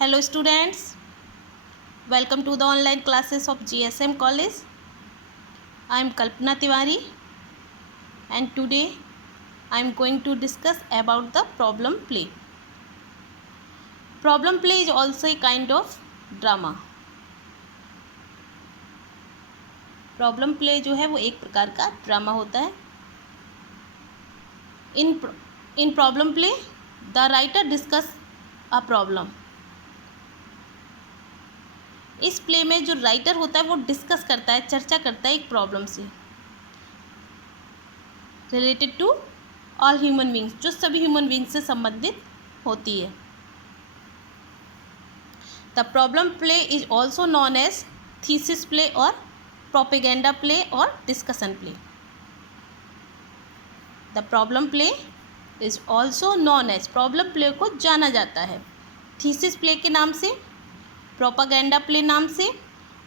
Hello students, welcome to the online classes of GSM College. I am Kalpana Tiwari and today I am going to discuss about the problem play. Problem play is also a kind of drama. Problem play जो है वो एक प्रकार का drama होता है. In problem play, the writer discuss a problem. इस play में जो राइटर होता है वो डिस्कस करता है, चर्चा करता है एक प्रॉब्लम से related to all human beings, जो सभी ह्यूमन बींग्स से संबंधित होती है. The problem play is also known as thesis play और प्रोपेगेंडा प्ले और discussion play. The problem play is also known as, problem play को जाना जाता है थीसिस प्ले के नाम से, प्रोपागेंडा प्ले नाम से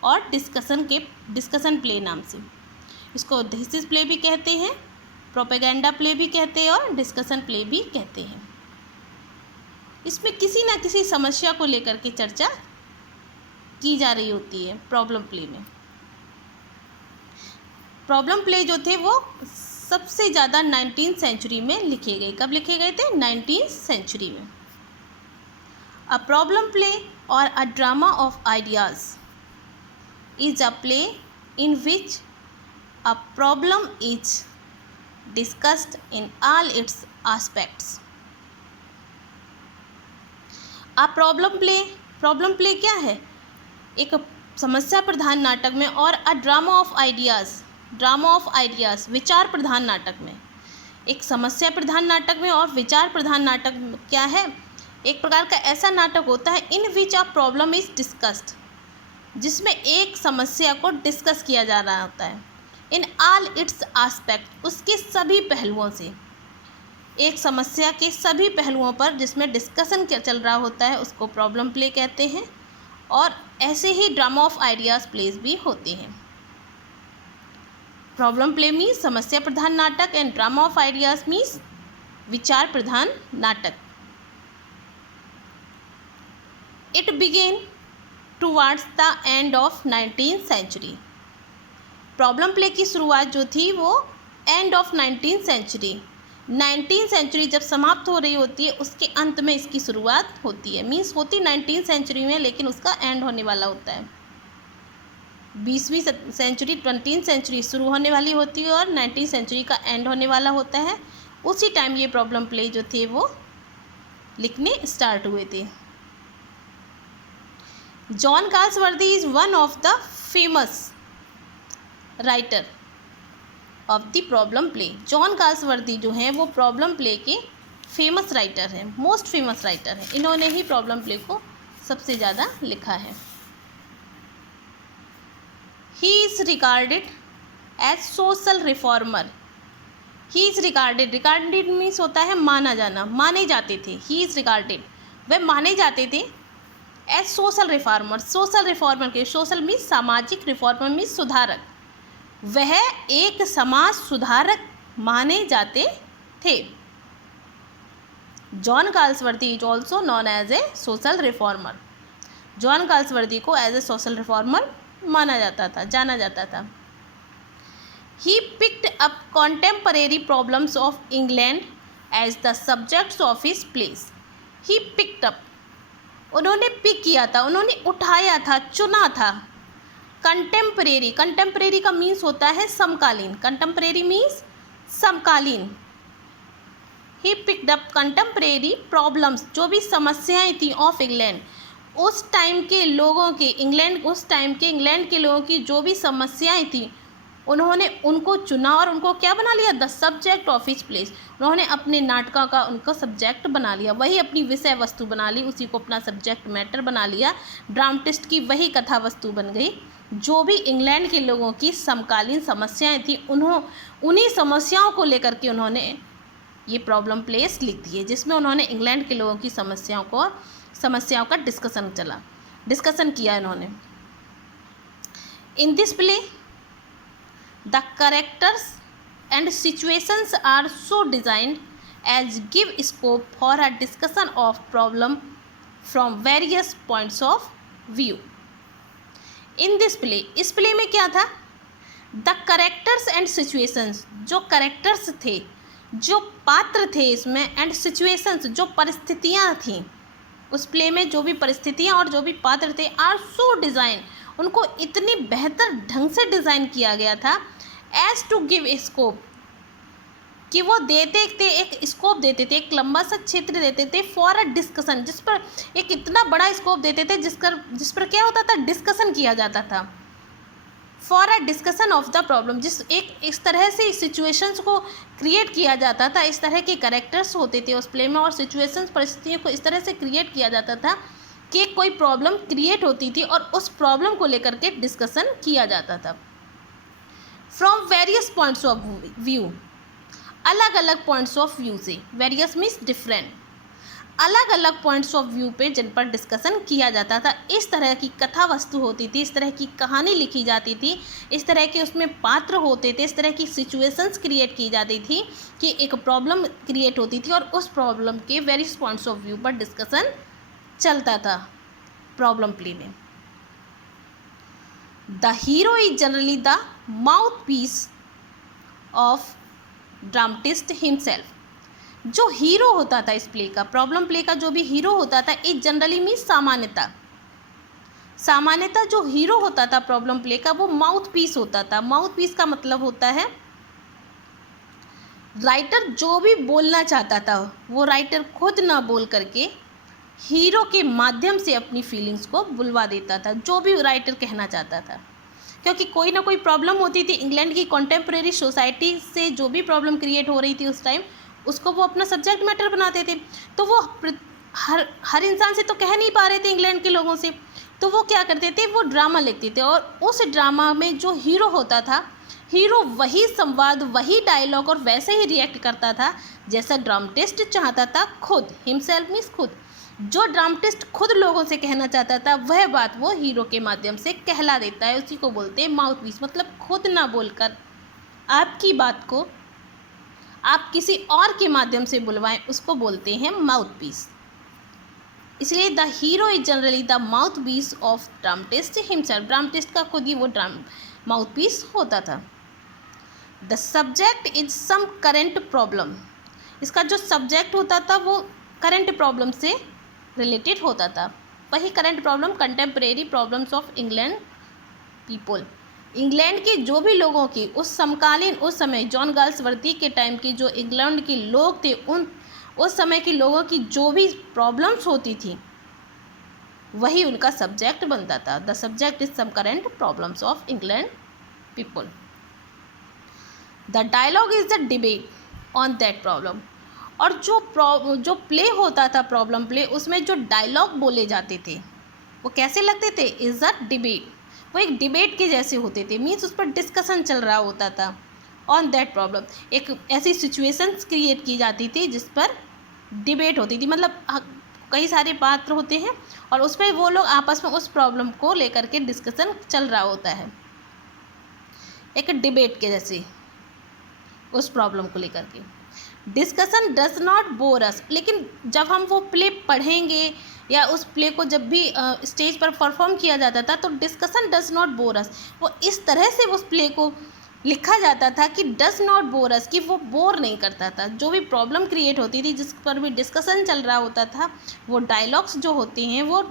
और डिस्कशन प्ले नाम से. इसको थीसिस प्ले भी कहते हैं, प्रोपेगेंडा प्ले भी कहते हैं और डिस्कशन प्ले भी कहते हैं. इसमें किसी ना किसी समस्या को लेकर के चर्चा की जा रही होती है. प्रॉब्लम प्ले में प्रॉब्लम प्ले जो थे वो सबसे ज़्यादा 19th सेंचुरी में लिखे गए. कब लिखे गए थे? 19th सेंचुरी में. A problem play or a drama of ideas is a play in which a problem is discussed in all its aspects. A problem play क्या है? एक समस्या प्रधान नाटक में और a drama of ideas विचार प्रधान नाटक में. एक समस्या प्रधान नाटक में और विचार प्रधान नाटक क्या है? एक प्रकार का ऐसा नाटक होता है इन विच अ प्रॉब्लम इज डिस्कस्ड, जिसमें एक समस्या को डिस्कस किया जा रहा होता है इन ऑल इट्स आस्पेक्ट, उसके सभी पहलुओं से. एक समस्या के सभी पहलुओं पर जिसमें डिस्कशन चल रहा होता है उसको प्रॉब्लम प्ले कहते हैं. और ऐसे ही ड्रामा ऑफ आइडियाज़ प्लेज भी होते हैं. प्रॉब्लम प्ले मीन्स समस्या प्रधान नाटक and drama of ideas means विचार प्रधान नाटक. It began towards the end of 19th century. Problem play की शुरुआत जो थी वो end of 19th century, 19th century जब समाप्त हो रही होती है उसके अंत में इसकी शुरुआत होती है. मीन्स होती 19th सेंचुरी में लेकिन उसका एंड होने वाला होता है. 20वीं सेंचुरी 20th सेंचुरी शुरू होने वाली होती है और 19th सेंचुरी का एंड होने वाला होता है. उसी टाइम ये प्रॉब्लम प्ले जो थे वो लिखने स्टार्ट हुए थे. John Galsworthy is one of the famous writer of the problem play. John Galsworthy जो हैं वो प्रॉब्लम प्ले के फेमस राइटर हैं, मोस्ट फेमस राइटर हैं. इन्होंने ही प्रॉब्लम प्ले को सबसे ज़्यादा लिखा है. He is regarded as social reformer. He is regarded means होता है माना जाना, माने जाते थे. ही इज़ रिगार्डेड, वह माने जाते थे एज सोशल रिफॉर्मर के, सोशल मीन्स सामाजिक, रिफॉर्मर मीन्स सुधारक. वह एक समाज सुधारक माने जाते थे. John Galsworthy is also known as a social reformer. John Galsworthy को एज ए सोशल रिफॉर्मर माना जाता था, जाना जाता था. He picked up contemporary problems of England as the subjects of his plays. He picked up, उन्होंने pick किया था, उन्होंने उठाया था, चुना था. कंटेम्परेरी का मीन्स होता है समकालीन. कंटेम्परेरी मीन्स समकालीन. ही पिक्ड अप कंटेम्परेरी प्रॉब्लम्स, जो भी समस्याएं थी ऑफ इंग्लैंड, उस टाइम के लोगों की, उस टाइम के इंग्लैंड के लोगों की जो भी समस्याएं थी उन्होंने उनको चुना और उनको क्या बना लिया? The subject of his place. उन्होंने अपने नाटकों का उनका सब्जेक्ट बना लिया, वही अपनी विषय वस्तु बना ली, उसी को अपना सब्जेक्ट मैटर बना लिया. ड्रामेटिस्ट की वही कथा वस्तु बन गई. जो भी इंग्लैंड के लोगों की समकालीन समस्याएं थी उन्हीं समस्याओं को लेकर के उन्होंने ये प्रॉब्लम प्लेस लिख दिए, जिसमें उन्होंने इंग्लैंड के लोगों की समस्याओं का डिस्कशन किया इन्होंने. In this play the characters and situations are so designed as give scope for a discussion of problem from various points of view. In this play, इस प्ले में क्या था, द करेक्टर्स एंड सिचुएशंस, जो characters थे, जो पात्र थे इसमें, एंड सिचुएशंस, जो परिस्थितियाँ थीं उस प्ले में, जो भी परिस्थितियाँ और जो भी पात्र थे, आर सो डिज़ाइन, उनको इतनी बेहतर ढंग से डिज़ाइन किया गया था as to give a scope, कि वो देते थे, एक स्कोप देते थे, एक लंबा सा क्षेत्र देते थे फॉर अ डिस्कशन, जिस पर एक इतना बड़ा स्कोप देते थे जिस पर क्या होता था, डिस्कशन किया जाता था, for a discussion of the problem, इस तरह से सिचुएशंस को क्रिएट किया जाता था, इस तरह के कैरेक्टर्स होते थे उस प्ले में, और सिचुएशंस, परिस्थितियों को इस तरह से क्रिएट किया जाता था कि कोई प्रॉब्लम क्रिएट होती थी और उस प्रॉब्लम को लेकर के डिस्कशन किया जाता था from various points of view, अलग अलग पॉइंट्स ऑफ व्यू से, वेरियस मीन्स डिफरेंट, अलग अलग पॉइंट्स ऑफ व्यू पे जिन पर डिस्कशन किया जाता था। इस तरह की कथा वस्तु होती थी, इस तरह की कहानी लिखी जाती थी, इस तरह के उसमें पात्र होते थे, इस तरह की सिचुएशंस क्रिएट की जाती थी कि एक प्रॉब्लम क्रिएट होती थी और उस प्रॉब्लम के वेरियस पॉइंट्स ऑफ व्यू पर डिस्कशन चलता था प्रॉब्लम प्ले में। The hero is generally the mouthpiece of dramatist himself, जो हीरो होता था इस प्ले का, प्रॉब्लम प्ले का जो भी हीरो होता था, इज जनरली मीन्स सामान्यतः जो हीरो होता था प्रॉब्लम प्ले का वो माउथ पीस होता था। माउथ पीस का मतलब होता है राइटर जो भी बोलना चाहता था वो राइटर खुद ना बोल करके हीरो के माध्यम से अपनी फीलिंग्स को बुलवा देता था, जो भी राइटर कहना चाहता था, क्योंकि कोई ना कोई प्रॉब्लम होती थी इंग्लैंड की कॉन्टेम्प्रेरी सोसाइटी से, जो भी प्रॉब्लम क्रिएट हो रही थी उस टाइम, उसको वो अपना सब्जेक्ट मैटर बनाते थे। तो वो हर इंसान से तो कह नहीं पा रहे थे इंग्लैंड के लोगों से, तो वो क्या करते थे, वो ड्रामा लिखते थे और उस ड्रामा में जो हीरो होता था, हीरो वही संवाद, वही डायलॉग और वैसे ही रिएक्ट करता था जैसा ड्रामेटिस्ट चाहता था खुद, हिमसेल्फ मीन्स खुद, जो ड्रामेटिस्ट खुद लोगों से कहना चाहता था वह बात वो हीरो के माध्यम से कहला देता है, उसी को बोलते हैं माउथ पीस। मतलब खुद ना बोलकर आपकी बात को आप किसी और के माध्यम से बुलवाएं, उसको बोलते हैं माउथ पीस। इसलिए the hero is generally the mouthpiece of dramatist himself, dramatist का खुद ही वो माउथ पीस होता था। The subject is some current problem, इसका जो सब्जेक्ट होता था वो करेंट प्रॉब्लम से रिलेटेड होता था। वही current problem, contemporary problems of England people, England के जो भी लोगों की उस समकालीन, उस समय जॉन गाल्सवर्दी के टाइम की जो इंग्लैंड के लोग थे, उस समय के लोगों की जो भी प्रॉब्लम्स होती थी वही उनका सब्जेक्ट बनता था। The subject is some current problems of England people. The dialogue is the debate on that problem, और जो प्ले होता था प्रॉब्लम प्ले, उसमें जो डायलॉग बोले जाते थे वो कैसे लगते थे, इज़ अ डिबेट, वो एक डिबेट के जैसे होते थे, मीन्स उस पर डिस्कशन चल रहा होता था ऑन दैट प्रॉब्लम। एक ऐसी सिचुएशंस क्रिएट की जाती थी जिस पर डिबेट होती थी, मतलब कई सारे पात्र होते हैं और उस पर वो लोग आपस में उस प्रॉब्लम को लेकर के डिस्कशन चल रहा होता है, एक डिबेट के जैसे उस प्रॉब्लम को लेकर के। डिस्कशन डज नॉट बोर अस, लेकिन जब हम वो प्ले पढ़ेंगे या उस प्ले को जब भी स्टेज पर परफॉर्म किया जाता था तो डिस्कशन डज नॉट बोर अस, वो इस तरह से उस प्ले को लिखा जाता था कि डज नॉट बोर अस, कि वो बोर नहीं करता था। जो भी प्रॉब्लम क्रिएट होती थी, जिस पर भी डिस्कशन चल रहा होता था, वो डायलॉग्स जो होते हैं वो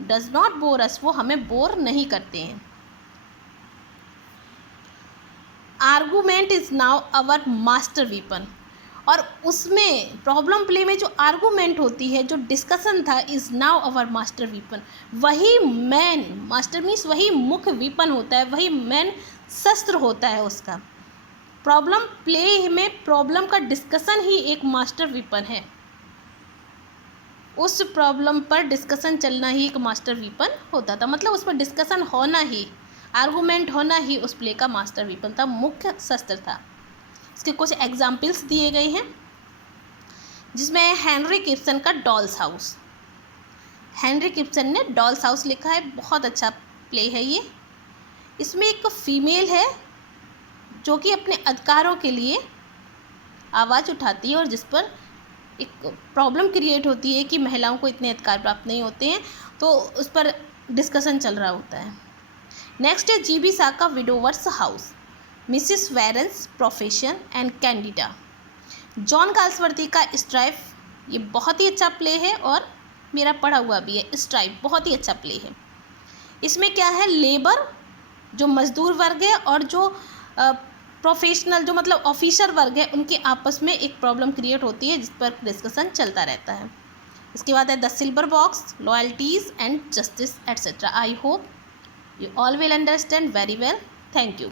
डज नॉट बोर अस, वो हमें बोर नहीं करते हैं। Argument is now our master weapon, और उसमें प्रॉब्लम प्ले में जो आर्गूमेंट होती है, जो डिस्कशन था, is now our master weapon, वही मैन, मास्टर मीन्स वही मुख्य वीपन होता है, वही मैन शस्त्र होता है उसका। प्रॉब्लम प्ले में प्रॉब्लम का डिस्कशन ही एक मास्टर वीपन है, उस प्रॉब्लम पर डिस्कशन चलना ही एक मास्टर वीपन होता था, मतलब उस पर डिस्कशन होना ही, आर्गूमेंट होना ही उस प्ले का मास्टर वीपन था, मुख्य शस्त्र था। इसके कुछ एग्जाम्पल्स दिए गए हैं जिसमें हेनरी किप्सन का डॉल्स हाउस, हेनरी किप्सन ने डॉल्स हाउस लिखा है, बहुत अच्छा प्ले है ये। इसमें एक फीमेल है जो कि अपने अधिकारों के लिए आवाज़ उठाती है और जिस पर एक प्रॉब्लम क्रिएट होती है कि महिलाओं को इतने अधिकार प्राप्त नहीं होते हैं, तो उस पर डिस्कशन चल रहा होता है। नेक्स्ट है जीबी साका widowers house, Mrs Warren's profession and Candida. John Galsworthy का स्ट्राइप, ये बहुत ही अच्छा प्ले है और मेरा पढ़ा हुआ भी है। स्ट्राइप बहुत ही अच्छा प्ले है। इसमें क्या है, लेबर जो मजदूर वर्ग है और जो प्रोफेशनल जो मतलब ऑफिसर वर्ग है, उनके आपस में एक प्रॉब्लम क्रिएट होती है जिस पर डिस्कशन चलता रहता है। इसके बाद है the silver box, loyalties and justice etcetera. I hope you all will understand very well. Thank you.